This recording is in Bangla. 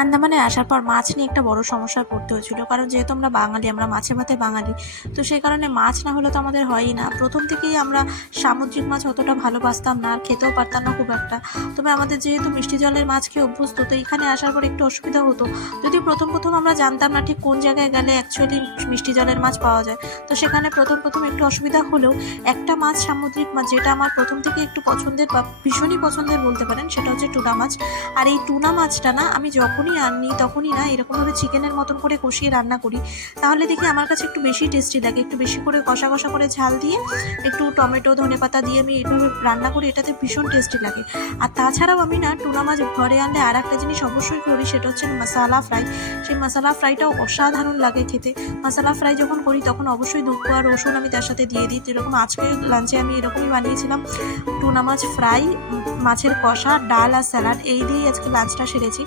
আন্দামানে আসার পর মাছ নিয়ে একটা বড় সমস্যায় পড়তে হয়েছিল। কারণ যেহেতু আমরা বাঙালি, আমরা মাছে ভাতে বাঙালি, তো সেই কারণে মাছ না হলে তো আমাদের হয়ই না। প্রথম থেকেই আমরা সামুদ্রিক মাছ অতটা ভালোবাসতাম না, আর খেতেও পারতাম না খুব একটা। তবে আমাদের যেহেতু মিষ্টি জলের মাছ খেয়ে অভ্যস্ত, তো এখানে আসার পর একটু অসুবিধা হতো। যদি প্রথম প্রথম আমরা জানতাম না ঠিক কোন জায়গায় গেলে অ্যাকচুয়ালি মিষ্টি জলের মাছ পাওয়া যায়, তো সেখানে প্রথম প্রথম একটু অসুবিধা হলেও একটা মাছ সামুদ্রিক মাছ, যেটা আমার প্রথম থেকে একটু পছন্দের বা ভীষণই পছন্দের বলতে পারেন, সেটা হচ্ছে টুনা মাছ। আর এই টুনা মাছটা না, আমি যখনই আনি তখনই না, এরকমভাবে চিকেনের মতন করে কষিয়ে রান্না করি। তাহলে দেখি আমার কাছে একটু বেশি টেস্টি লাগে। একটু বেশি করে কষা কষা করে ঝাল দিয়ে, একটু টমেটো, ধনে পাতা দিয়ে আমি এইভাবে রান্না করি, এটাতে ভীষণ টেস্টি লাগে। আর তাছাড়াও আমি না, টুনা মাছ ঘরে আনলে আর একটা জিনিস অবশ্যই করি, সেটা হচ্ছে মশালা ফ্রাই সেই মশালা ফ্রাইটাও অসাধারণ লাগে খেতে। মশালা ফ্রাই যখন করি, তখন অবশ্যই দুঃখ আর রসুন আমি তার সাথে দিয়ে দিই। যেরকম আজকে লাঞ্চে আমি এরকমই বানিয়েছিলাম। টুনা মাছ ফ্রাই মাছের কষা, ডাল আর স্যালাড এই দিয়েই আজকে লাঞ্চটা সেরেছি।